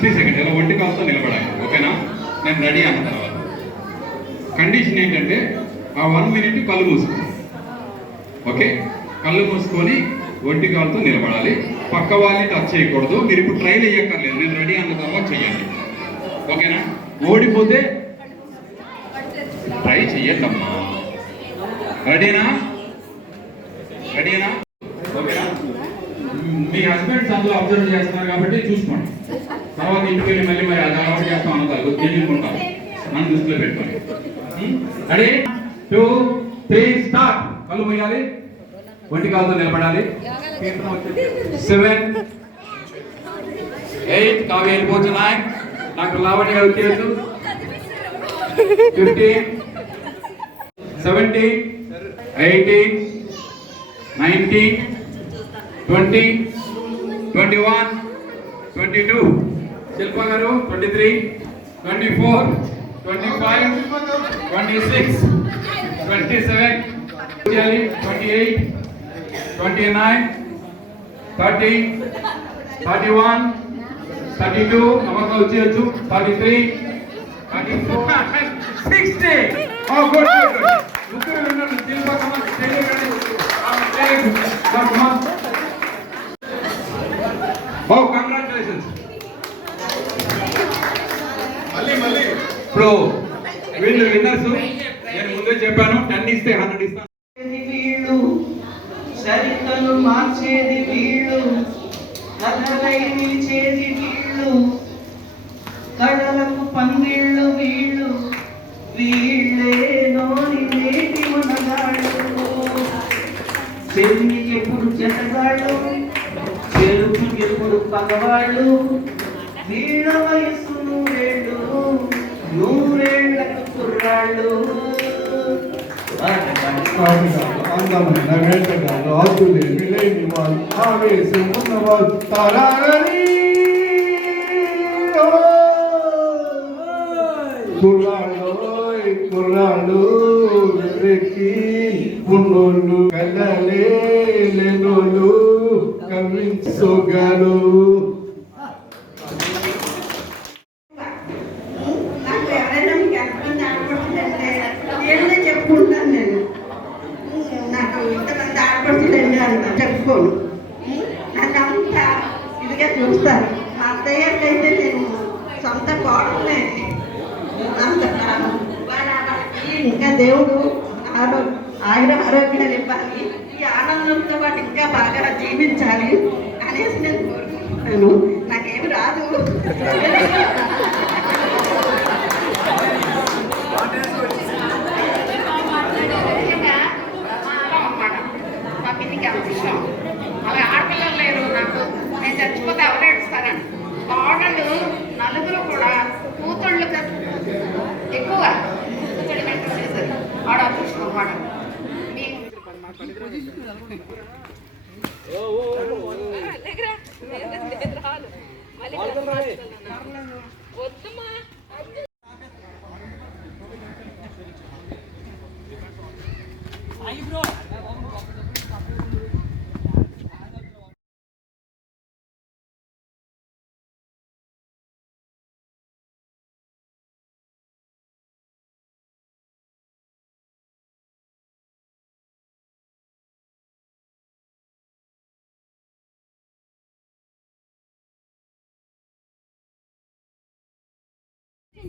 60 seconds ఇలా ఒంటి కాలుతో నిలబడాలి. ఓకేనా? నేను రెడీ అన్న తర్వాత కండిషన్ ఏంటంటే ఆ 1 మినిట్ కళ్ళు మూసుకో. ఓకే, కళ్ళు మూసుకొని ఒంటి కాలుతో నిలబడాలి. పక్క వాళ్ళని టచ్ చేయకూడదు. మీరు ఇప్పుడు ట్రైల్ వేయక్కర్లేదు, నేను రెడీ అన్న తర్వాత చేయండి. ఓకేనా? ఓడిపోతే ట్రై చెయ్యండి అమ్మా. రెడీనా? రెడీనా? ఓకేనా? మీ హస్బెండ్స్ అందులో అబ్జర్వ్ చేస్తున్నారు కాబట్టి చూసుకోండి. తర్వాత ఇంటికి వెళ్ళి మళ్ళీ మరి అది అలవాటు చేస్తాం అనుకోవాలి, తెలియకుంటారు. నన్ను దృష్టిలో పెట్టుకోండి. Ready 2 3 start. కళ్ళు మూయాలి, ఒంటి కాలుతో నిలబడాలి. 7 8 కావ్య వెళ్ళిపోవచ్చు. 9 డాక్టర్ లావణ్య గారు వచ్చేయచ్చు. 15 17 18 19 20 21 22 శిల్ప గారు 23 24 25 26 27 28 29 30 31 32 నమ్మకం వచ్చేయచ్చు. 33 34 60. Oh, good. ముగ్గురు విన్నారు. శిల్ప కంగ్రాచులేషన్స్. ఇప్పుడు వీళ్ళు విన్నర్స్. నేను ముందే చెప్పాను 10 ఇస్తే 100 ఇస్తాను. వీళ్ళు చరిత్రను మార్చేది వీళ్ళు, కథలై నిలిచేది వీళ్ళు, కళలకు పందిళ్ళు వీళ్ళు, వీళ్ళే నోని నేటి మనగాళ్ళు. చెల్లికి ఎప్పుడు చెత్తగాళ్ళు, చెరుపుకి ఎప్పుడు పగవాళ్ళు. వీళ్ళ వయసు నూరేళ్లకు కుర్రాళ్ళు. అందమైన వేటగాళ్ళు, ఆతులేమి లేని వాళ్ళు, ఆవేశం ఉన్నవాళ్ళు తరారని. కుర్రాళ్ళు వెక్కి ఉన్నోళ్ళు, కళ్ళలే లేనోళ్ళు, కవించోగాలు. చెప్పుకోను, నాకు అంత ఇదిగా చూస్తారు. మా అత్తయ్యకి అయితే నేను సొంత కోడలే. అంత వాళ్ళకి ఇంకా దేవుడు ఆరోగ్యాలు ఇవ్వాలి, ఈ ఆనందంతో పాటు ఇంకా బాగా జీవించాలి అనేసి నేను కోరుకుంటున్నాను. నాకేమి రాదు. అలా ఆడపిల్లలు లేరు నాకు, నేను చచ్చిపోతే ఎవరు ఏడుస్తారని. కోడళ్ళు నలుగురు కూడా కూతుళ్ళు ఎక్కువ కూతుళ్ళు కంట్రోల్ చేశారు. వాడు అదృష్టం. వాడు వద్దుమా.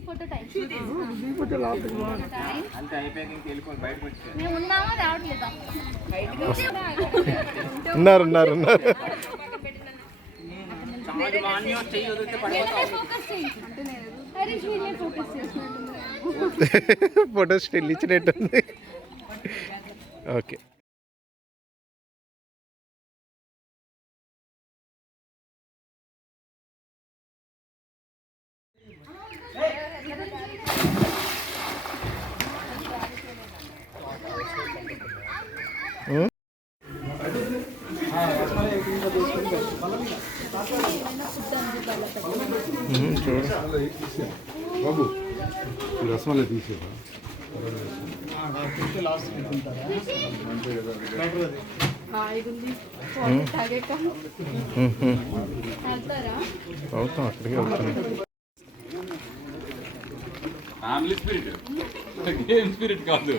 ఫోటో టైం అంతే అయిపోయాక ఇంక వెళ్ళిపోయి బయటకు వచ్చి మేము ఉన్నామా రావట్లేదా ఉన్నారు ఫోటో స్టిల్ ఇచ్చినట్టుంది. ఓకే బాబు రసమలై తీసేవా లాస్ట్ అవుతాం అక్కడికి వెళ్తాను. ఫ్యామిలీ స్పిరిట్, గేమ్ స్పిరిట్ కాదు.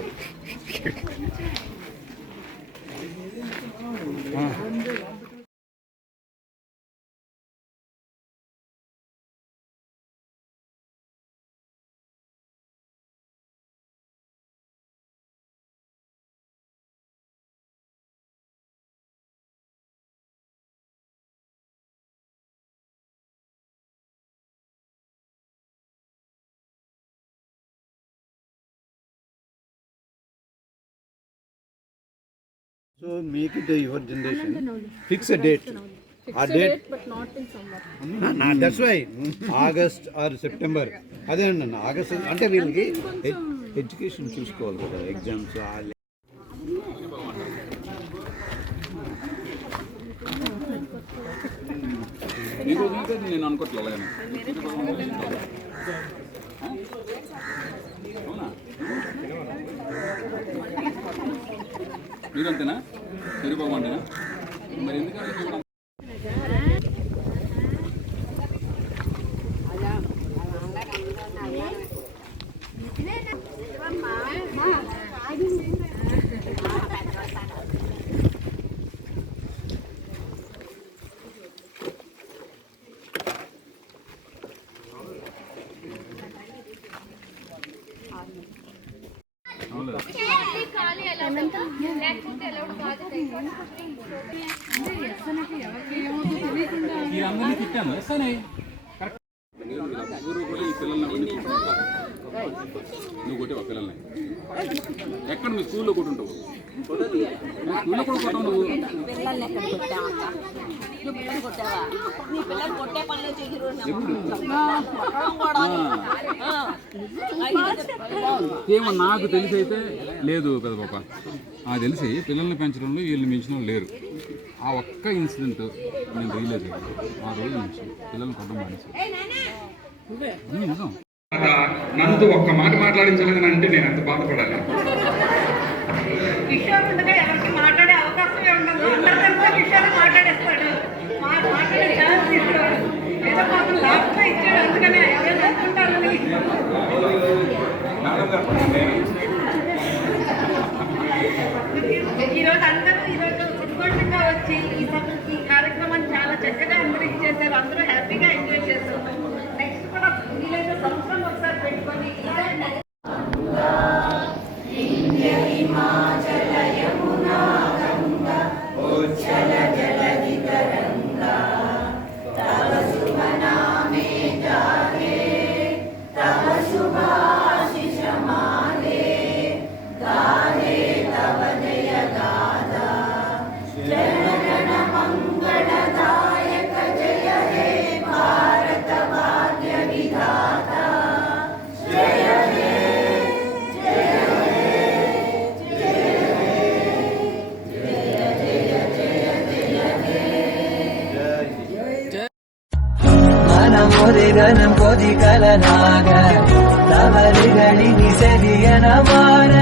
So make it your generation. Fix a date. A date, but not in summer. That's why August or September. అదే అన్న ఆగస్ట్ అంటే వీళ్ళకి ఎడ్యుకేషన్ చూసుకోవాలి కదా, ఎగ్జామ్స్. నేను అనుకోవట్లేదు అలాగే. అవునా, మీరంతేనా? సూర్య భగవాన్టేనా? మరి ఎందుకంటే అందరినీ తిట్టాను వస్తానే. ఊరు కూడా ఈ పిల్లల్ని అవన్నీ కొట్టుకుంటారు. నువ్వు కొట్టేవా పిల్లల్ని? ఎక్కడ మీ స్కూల్లో కొట్టుంటావు? స్కూల్లో కూడా కొట్టావు నువ్వు. ఏమో నాకు తెలిసి అయితే లేదు పెద్ద పాప, నాకు తెలిసి పిల్లల్ని పెంచడంలో వీళ్ళని మించిన లేరు. ఆ ఒక్క ఇన్సిడెంట్ నేను రియలైజ్ అయ్యాను. ఆ రోజు నుంచి పిల్లల్ని కొట్టడం మానేసి నిజం. నన్నుతో ఒక్క మాట మాట్లాడించలేదని అంటే నేను ఎంత బాధపడాలి. కిషోర్ ఉండగా ఎవరికి మాట్లాడే అవకాశమే ఉండదు. అందరితో కిషోర్ మాట్లాడేస్తాడు, మాట్లాడే ఛాన్స్ ఇస్తాడు. ఏదో మాకు లాస్ట్ ఇచ్చాడు, అందుకనే ఎవరైనా అనుకుంటారని. ఈరోజు అందరూ ఉద్ఘాటంగా వచ్చి ఈ కార్యక్రమాన్ని చాలా చక్కగా అందరూ ఇచ్చేసారు. అందరూ హ్యాపీగా ఎంజాయ్ చేస్తారు. నెక్స్ట్ కూడా వీలైతే సంవత్సరం ఒకసారి పెట్టుకొని ಗನಂ ಕೊದಿ ಕಲನಾಗ ತವರಿಗಳಿಗೆ ಸರಿಯನ ಮಾರ